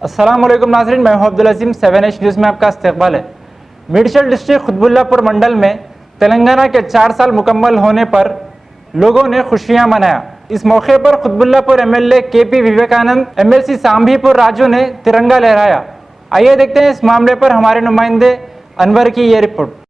अस्सलामुअलैकुम नाज़रीन, मैं हूं अब्दुल अज़ीम। 7H न्यूज़ में आपका इस्तकबाल है। मेडचल डिस्ट्रिक्ट कुतुबुल्लापुर मंडल में तेलंगाना के 4 साल मुकम्मल होने पर लोगों ने खुशियां मनाया। इस मौके पर Quthbullapur MLA KP Vivekanand, MLC Shambhipur Raju ने तिरंगा लहराया। आइए देखते हैं इस मामले पर हमारे नुमाइंदे अनवर की ये रिपोर्ट।